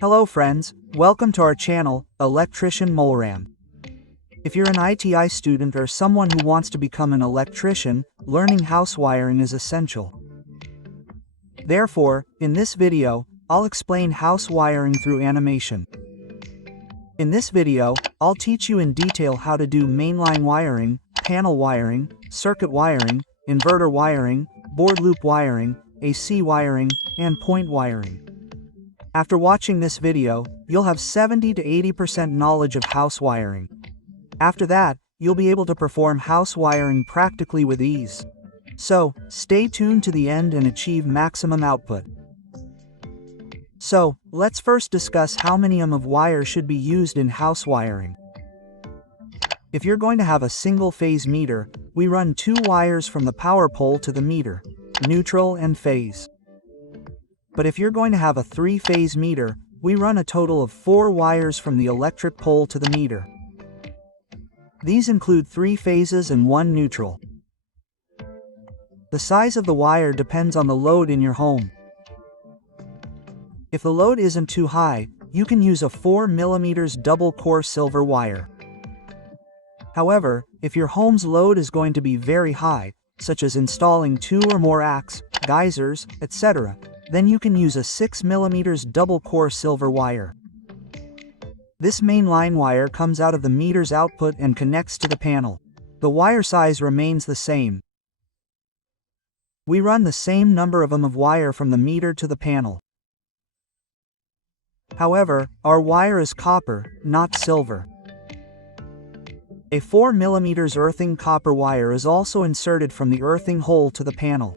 Hello friends, welcome to our channel, Electrician Molram. If you're an ITI student or someone who wants to become an electrician, learning house wiring is essential. Therefore, in this video, I'll explain house wiring through animation. In this video, I'll teach you in detail how to do mainline wiring, panel wiring, circuit wiring, inverter wiring, board loop wiring, AC wiring, and point wiring. After watching this video, you'll have 70 to 80% knowledge of house wiring. After that, you'll be able to perform house wiring practically with ease. So, stay tuned to the end and achieve maximum output. So, let's first discuss how many of wire should be used in house wiring. If you're going to have a single-phase meter, we run 2 wires from the power pole to the meter, neutral and phase. But if you're going to have a 3-phase meter, we run a total of 4 wires from the electric pole to the meter. These include 3 phases and 1 neutral. The size of the wire depends on the load in your home. If the load isn't too high, you can use a 4 mm double-core silver wire. However, if your home's load is going to be very high, such as installing 2 or more acts, geysers, etc., then you can use a 6 mm double-core silver wire. This mainline wire comes out of the meter's output and connects to the panel. The wire size remains the same. We run the same number of wire from the meter to the panel. However, our wire is copper, not silver. A 4 mm earthing copper wire is also inserted from the earthing hole to the panel.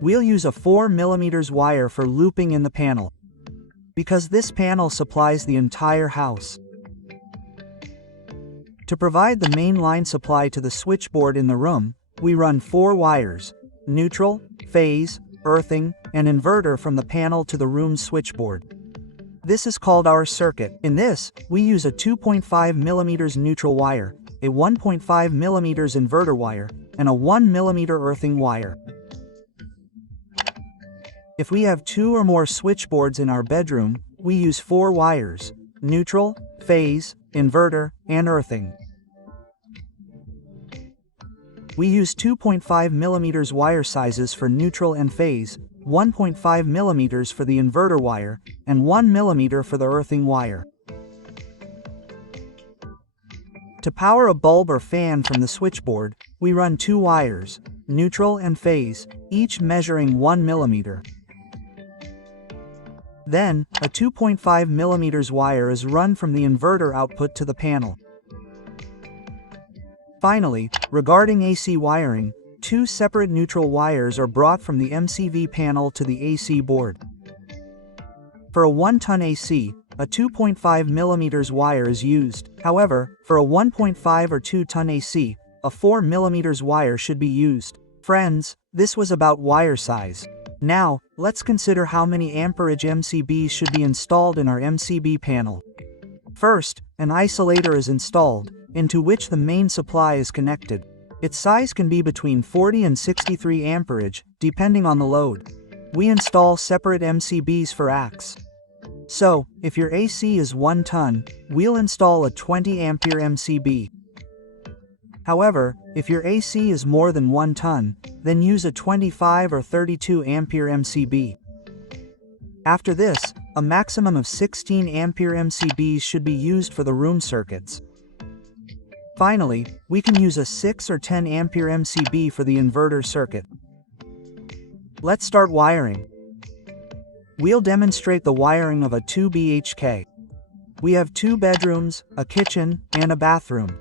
We'll use a 4 mm wire for looping in the panel, because this panel supplies the entire house. To provide the main line supply to the switchboard in the room, we run 4 wires, neutral, phase, earthing, and inverter from the panel to the room's switchboard. This is called our circuit. In this, we use a 2.5 mm neutral wire, a 1.5 mm inverter wire, and a 1 mm earthing wire. If we have 2 or more switchboards in our bedroom, we use 4 wires, neutral, phase, inverter, and earthing. We use 2.5 mm wire sizes for neutral and phase, 1.5 mm for the inverter wire, and 1 mm for the earthing wire. To power a bulb or fan from the switchboard, we run 2 wires, neutral and phase, each measuring 1 mm. Then, a 2.5 mm wire is run from the inverter output to the panel. Finally, regarding AC wiring, 2 separate neutral wires are brought from the MCV panel to the AC board. For a 1-ton AC, a 2.5 mm wire is used. However, for a 1.5 or 2-ton AC, a 4 mm wire should be used. Friends, this was about wire size. Now, let's consider how many amperage MCBs should be installed in our MCB panel. First, an isolator is installed, into which the main supply is connected. Its size can be between 40 and 63 amperage, depending on the load. We install separate MCBs for acts. So, if your AC is 1 ton, we'll install a 20 ampere MCB. However, if your AC is more than 1 ton, then use a 25 or 32 ampere MCB. After this, a maximum of 16 ampere MCBs should be used for the room circuits. Finally, we can use a 6 or 10 ampere MCB for the inverter circuit. Let's start wiring. We'll demonstrate the wiring of a 2 BHK. We have 2 bedrooms, a kitchen, and a bathroom.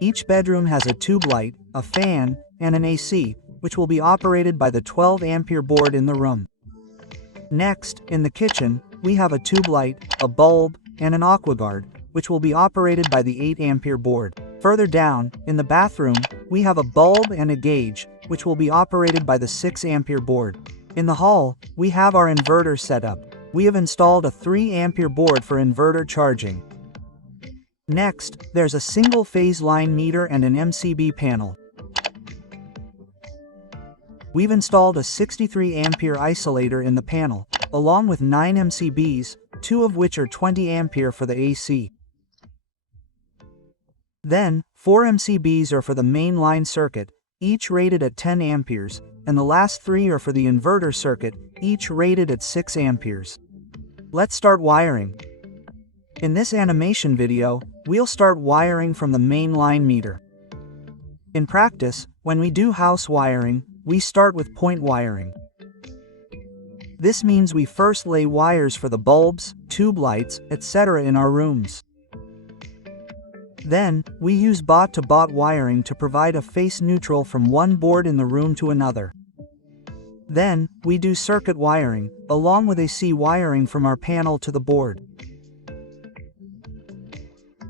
Each bedroom has a tube light, a fan, and an AC, which will be operated by the 12 ampere board in the room. Next, in the kitchen, we have a tube light, a bulb, and an AquaGuard, which will be operated by the 8 ampere board. Further down, in the bathroom, we have a bulb and a gauge, which will be operated by the 6 ampere board. In the hall, we have our inverter setup. We have installed a 3 ampere board for inverter charging. Next, there's a single phase line meter and an MCB panel. We've installed a 63 ampere isolator in the panel, along with 9 MCBs, 2 of which are 20 ampere for the AC. Then, 4 MCBs are for the main line circuit, each rated at 10 amperes, and the last 3 are for the inverter circuit, each rated at 6 amperes. Let's start wiring. In this animation video, we'll start wiring from the main line meter. In practice, when we do house wiring, we start with point wiring. This means we first lay wires for the bulbs, tube lights, etc. in our rooms. Then, we use baud-to-baud wiring to provide a phase neutral from one board in the room to another. Then, we do circuit wiring, along with AC wiring from our panel to the board.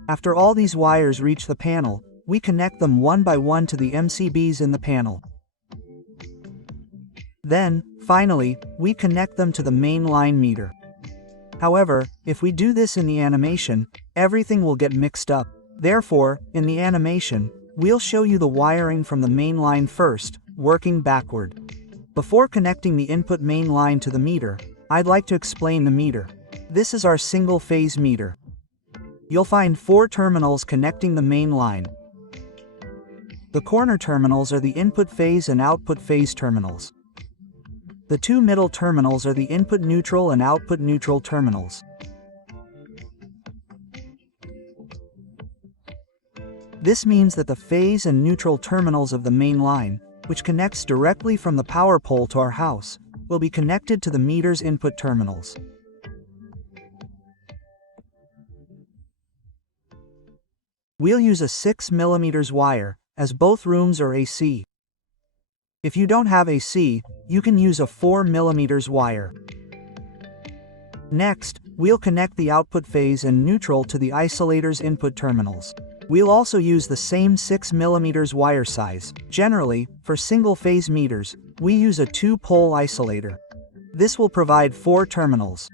After all these wires reach the panel, we connect them one by one to the MCBs in the panel. Then, finally, we connect them to the main line meter. However, if we do this in the animation, everything will get mixed up. Therefore, in the animation, we'll show you the wiring from the main line first, working backward. Before connecting the input main line to the meter, I'd like to explain the meter. This is our single-phase meter. You'll find 4 terminals connecting the main line. The corner terminals are the input phase and output phase terminals. The 2 middle terminals are the input neutral and output neutral terminals. This means that the phase and neutral terminals of the main line, which connects directly from the power pole to our house, will be connected to the meter's input terminals. We'll use a 6 mm wire, as both rooms are AC. If you don't have AC, you can use a 4 mm wire. Next, we'll connect the output phase and neutral to the isolator's input terminals. We'll also use the same 6 mm wire size. Generally, for single-phase meters, we use a 2-pole isolator. This will provide 4 terminals.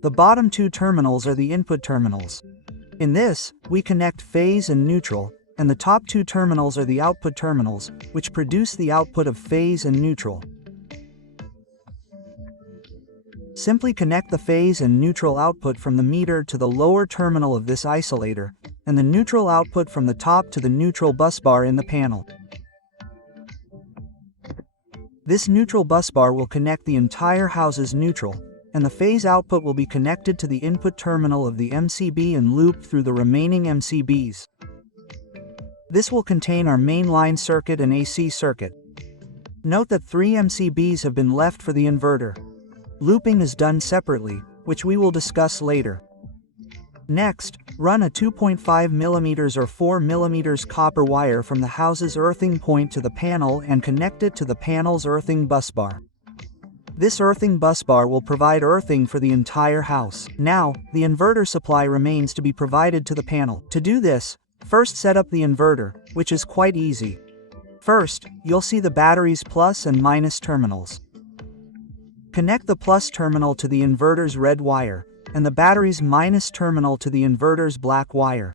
The bottom 2 terminals are the input terminals. In this, we connect phase and neutral, and the top 2 terminals are the output terminals, which produce the output of phase and neutral. Simply connect the phase and neutral output from the meter to the lower terminal of this isolator, and the neutral output from the top to the neutral busbar in the panel. This neutral busbar will connect the entire house's neutral, and the phase output will be connected to the input terminal of the MCB and looped through the remaining MCBs. This will contain our main line circuit and AC circuit. Note that 3 MCBs have been left for the inverter. Looping is done separately, which we will discuss later. Next, run a 2.5 mm or 4 mm copper wire from the house's earthing point to the panel and connect it to the panel's earthing busbar. This earthing busbar will provide earthing for the entire house. Now, the inverter supply remains to be provided to the panel. To do this, first set up the inverter, which is quite easy. First, you'll see the battery's plus and minus terminals. Connect the plus terminal to the inverter's red wire, and the battery's minus terminal to the inverter's black wire.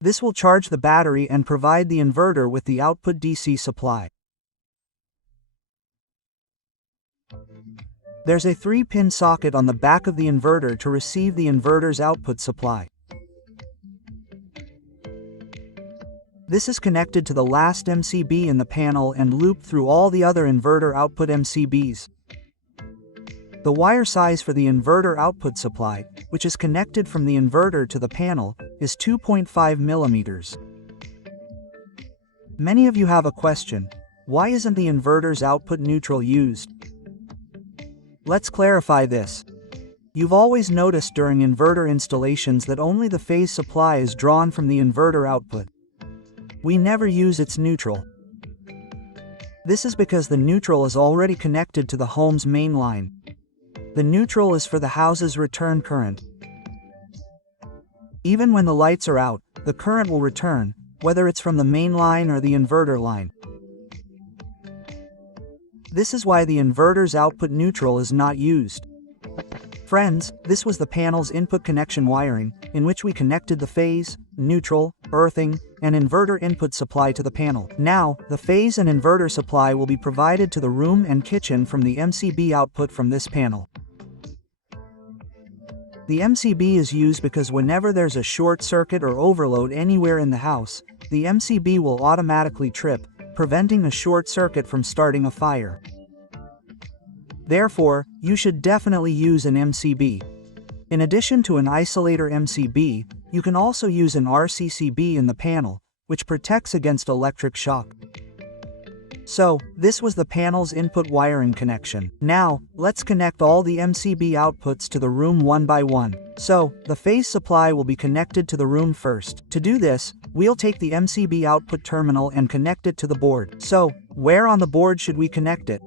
This will charge the battery and provide the inverter with the output DC supply. There's a 3-pin socket on the back of the inverter to receive the inverter's output supply. This is connected to the last MCB in the panel and looped through all the other inverter output MCBs. The wire size for the inverter output supply, which is connected from the inverter to the panel, is 2.5 mm. Many of you have a question: why isn't the inverter's output neutral used? Let's clarify this. You've always noticed during inverter installations that only the phase supply is drawn from the inverter output. We never use its neutral. This is because the neutral is already connected to the home's main line. The neutral is for the house's return current. Even when the lights are out, the current will return, whether it's from the main line or the inverter line. This is why the inverter's output neutral is not used. Friends, this was the panel's input connection wiring. in which we connected the phase, neutral, earthing, and inverter input supply to the panel. Now, the phase and inverter supply will be provided to the room and kitchen from the MCB output from this panel. The MCB is used because whenever there's a short circuit or overload anywhere in the house, the MCB will automatically trip, preventing a short circuit from starting a fire. Therefore, you should definitely use an MCB. In addition to an isolator MCB, you can also use an RCCB in the panel, which protects against electric shock. So, this was the panel's input wiring connection. Now, let's connect all the MCB outputs to the room one by one. So, the phase supply will be connected to the room first. To do this, we'll take the MCB output terminal and connect it to the board. So, where on the board should we connect it?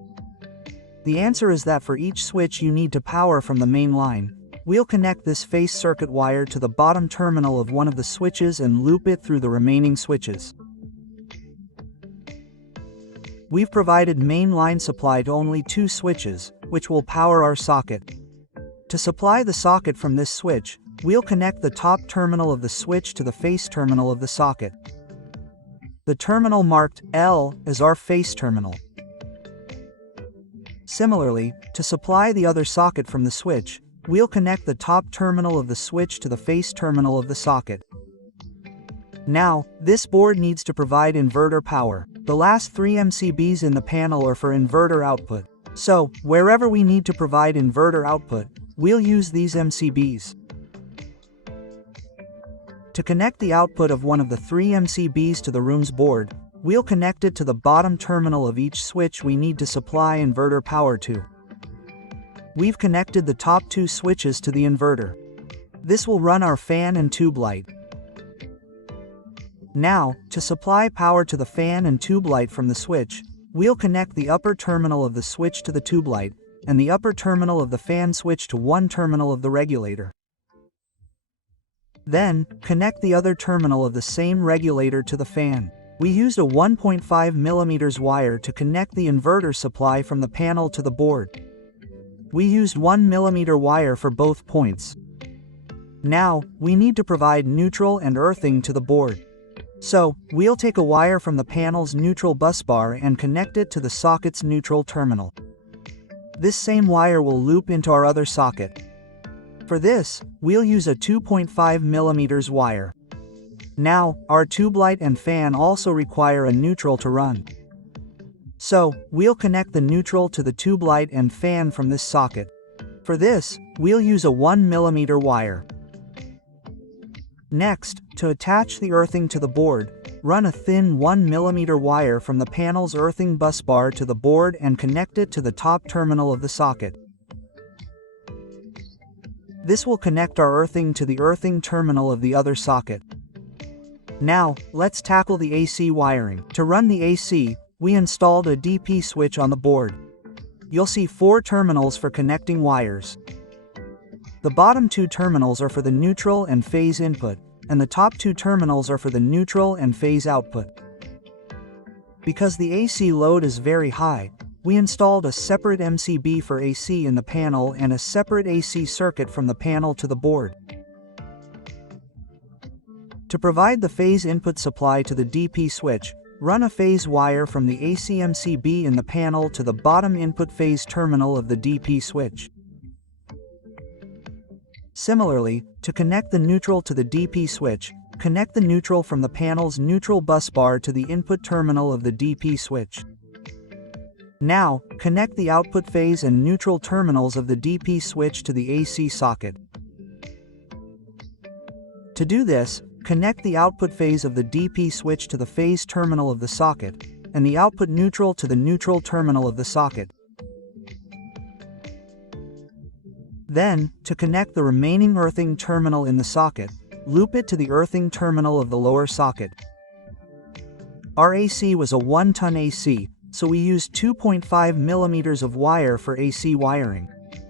The answer is that for each switch you need to power from the main line. We'll connect this face circuit wire to the bottom terminal of one of the switches and loop it through the remaining switches. We've provided main line supply to only 2 switches, which will power our socket. To supply the socket from this switch, we'll connect the top terminal of the switch to the face terminal of the socket. The terminal marked L is our face terminal. Similarly, to supply the other socket from the switch, we'll connect the top terminal of the switch to the face terminal of the socket. Now, this board needs to provide inverter power. The last 3 MCBs in the panel are for inverter output. So, wherever we need to provide inverter output, we'll use these MCBs. To connect the output of one of the 3 MCBs to the room's board, we'll connect it to the bottom terminal of each switch we need to supply inverter power to. We've connected the top 2 switches to the inverter. This will run our fan and tube light. Now, to supply power to the fan and tube light from the switch, we'll connect the upper terminal of the switch to the tube light, and the upper terminal of the fan switch to one terminal of the regulator. Then, connect the other terminal of the same regulator to the fan. We used a 1.5 mm wire to connect the inverter supply from the panel to the board. We used 1 mm wire for both points. Now, we need to provide neutral and earthing to the board. So, we'll take a wire from the panel's neutral busbar and connect it to the socket's neutral terminal. This same wire will loop into our other socket. For this, we'll use a 2.5 mm wire. Now, our tube light and fan also require a neutral to run. So, we'll connect the neutral to the tube light and fan from this socket. For this, we'll use a 1 mm wire. Next, to attach the earthing to the board, run a thin 1 mm wire from the panel's earthing busbar to the board and connect it to the top terminal of the socket. This will connect our earthing to the earthing terminal of the other socket. Now, let's tackle the AC wiring. To run the AC, we installed a DP switch on the board. You'll see 4 terminals for connecting wires. The bottom 2 terminals are for the neutral and phase input, and the top 2 terminals are for the neutral and phase output. Because the AC load is very high, we installed a separate MCB for AC in the panel and a separate AC circuit from the panel to the board. To provide the phase input supply to the DP switch, run a phase wire from the AC MCB in the panel to the bottom input phase terminal of the DP switch. Similarly, to connect the neutral to the DP switch, connect the neutral from the panel's neutral busbar to the input terminal of the DP switch. Now, connect the output phase and neutral terminals of the DP switch to the AC socket. To do this, connect the output phase of the DP switch to the phase terminal of the socket, and the output neutral to the neutral terminal of the socket. Then, to connect the remaining earthing terminal in the socket, loop it to the earthing terminal of the lower socket. Our AC was a 1-ton AC, so we used 2.5 mm of wire for AC wiring.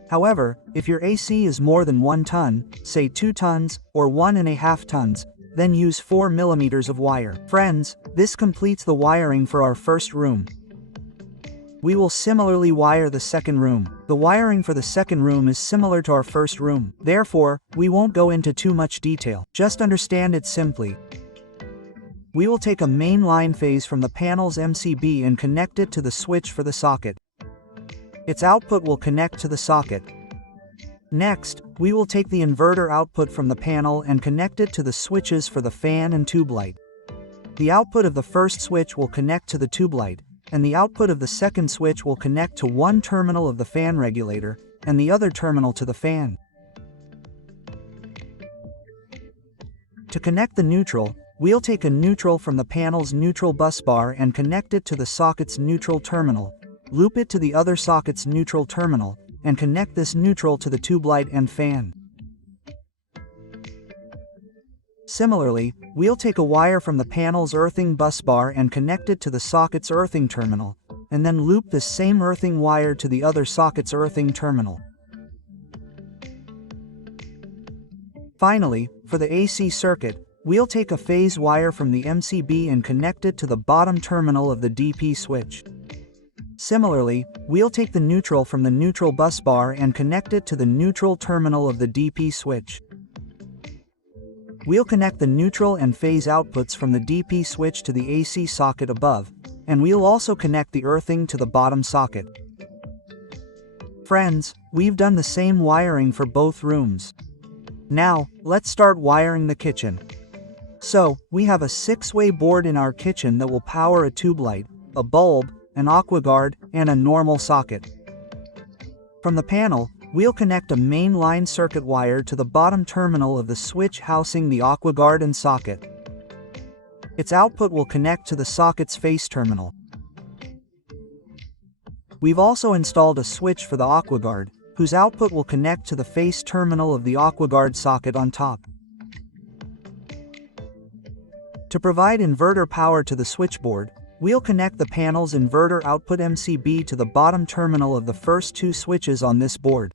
However, if your AC is more than 1 ton, say 2 tons, or 1.5 tons, then use 4 mm of wire. Friends, this completes the wiring for our first room. We will similarly wire the second room. The wiring for the second room is similar to our first room. Therefore, we won't go into too much detail. Just understand it simply. We will take a main line phase from the panel's MCB and connect it to the switch for the socket. Its output will connect to the socket. Next, we will take the inverter output from the panel and connect it to the switches for the fan and tube light. The output of the first switch will connect to the tube light, and the output of the second switch will connect to one terminal of the fan regulator, and the other terminal to the fan. To connect the neutral, we'll take a neutral from the panel's neutral bus bar and connect it to the socket's neutral terminal, loop it to the other socket's neutral terminal, and connect this neutral to the tube light and fan. Similarly, we'll take a wire from the panel's earthing bus bar and connect it to the socket's earthing terminal, and then loop this same earthing wire to the other socket's earthing terminal. Finally, for the AC circuit, we'll take a phase wire from the MCB and connect it to the bottom terminal of the DP switch. Similarly, we'll take the neutral from the neutral bus bar and connect it to the neutral terminal of the DP switch. We'll connect the neutral and phase outputs from the DP switch to the AC socket above, and we'll also connect the earthing to the bottom socket. Friends, we've done the same wiring for both rooms. Now, let's start wiring the kitchen. So, we have a 6-way board in our kitchen that will power a tube light, a bulb, an AquaGuard, and a normal socket. From the panel, we'll connect a main line circuit wire to the bottom terminal of the switch housing the AquaGuard and socket. Its output will connect to the socket's face terminal. We've also installed a switch for the AquaGuard, whose output will connect to the face terminal of the AquaGuard socket on top. To provide inverter power to the switchboard, we'll connect the panel's inverter output MCB to the bottom terminal of the first 2 switches on this board.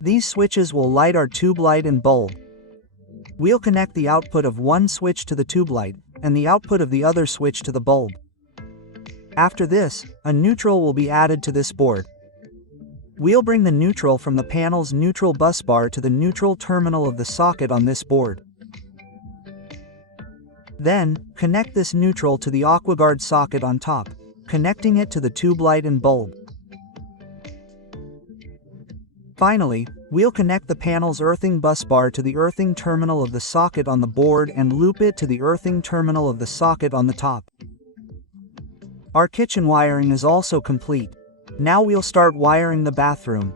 These switches will light our tube light and bulb. We'll connect the output of one switch to the tube light, and the output of the other switch to the bulb. After this, a neutral will be added to this board. We'll bring the neutral from the panel's neutral bus bar to the neutral terminal of the socket on this board. Then, connect this neutral to the AquaGuard socket on top, connecting it to the tube light and bulb. Finally, we'll connect the panel's earthing bus bar to the earthing terminal of the socket on the board and loop it to the earthing terminal of the socket on the top. Our kitchen wiring is also complete. Now we'll start wiring the bathroom.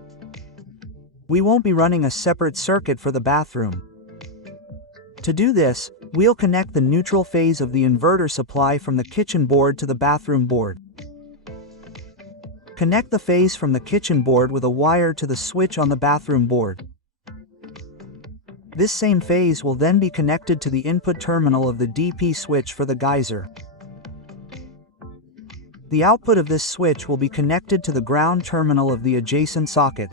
We won't be running a separate circuit for the bathroom. To do this, we'll connect the neutral phase of the inverter supply from the kitchen board to the bathroom board. Connect the phase from the kitchen board with a wire to the switch on the bathroom board. This same phase will then be connected to the input terminal of the DP switch for the geyser. The output of this switch will be connected to the ground terminal of the adjacent socket.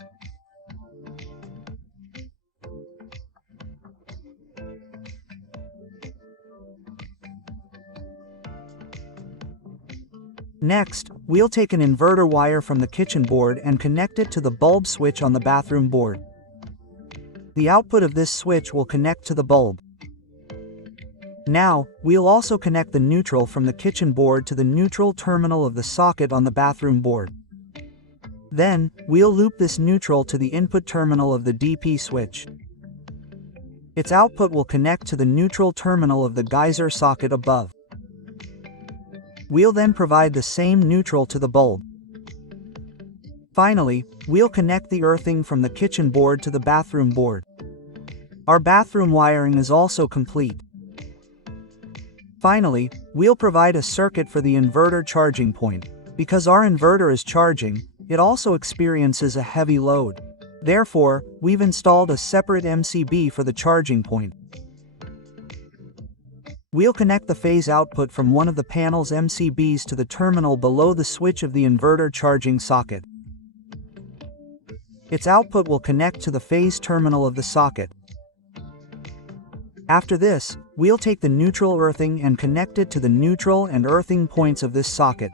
Next, we'll take an inverter wire from the kitchen board and connect it to the bulb switch on the bathroom board. The output of this switch will connect to the bulb. Now, we'll also connect the neutral from the kitchen board to the neutral terminal of the socket on the bathroom board. Then, we'll loop this neutral to the input terminal of the DP switch. Its output will connect to the neutral terminal of the geyser socket above. We'll then provide the same neutral to the bulb. Finally, we'll connect the earthing from the kitchen board to the bathroom board. Our bathroom wiring is also complete. Finally, we'll provide a circuit for the inverter charging point. Because our inverter is charging, it also experiences a heavy load. Therefore, we've installed a separate MCB for the charging point. We'll connect the phase output from one of the panel's MCBs to the terminal below the switch of the inverter charging socket. Its output will connect to the phase terminal of the socket. After this, we'll take the neutral earthing and connect it to the neutral and earthing points of this socket.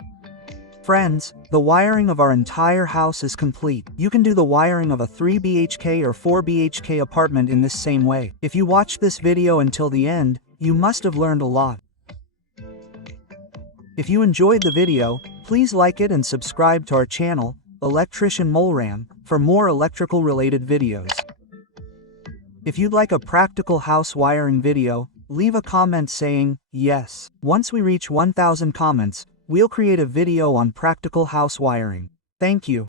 Friends, the wiring of our entire house is complete. You can do the wiring of a 3 BHK or 4 BHK apartment in this same way. If you watched this video until the end, you must have learned a lot. If you enjoyed the video, please like it and subscribe to our channel, Electrician Molram, for more electrical related videos. If you'd like a practical house wiring video, leave a comment saying, yes. Once we reach 1,000 comments, we'll create a video on practical house wiring. Thank you.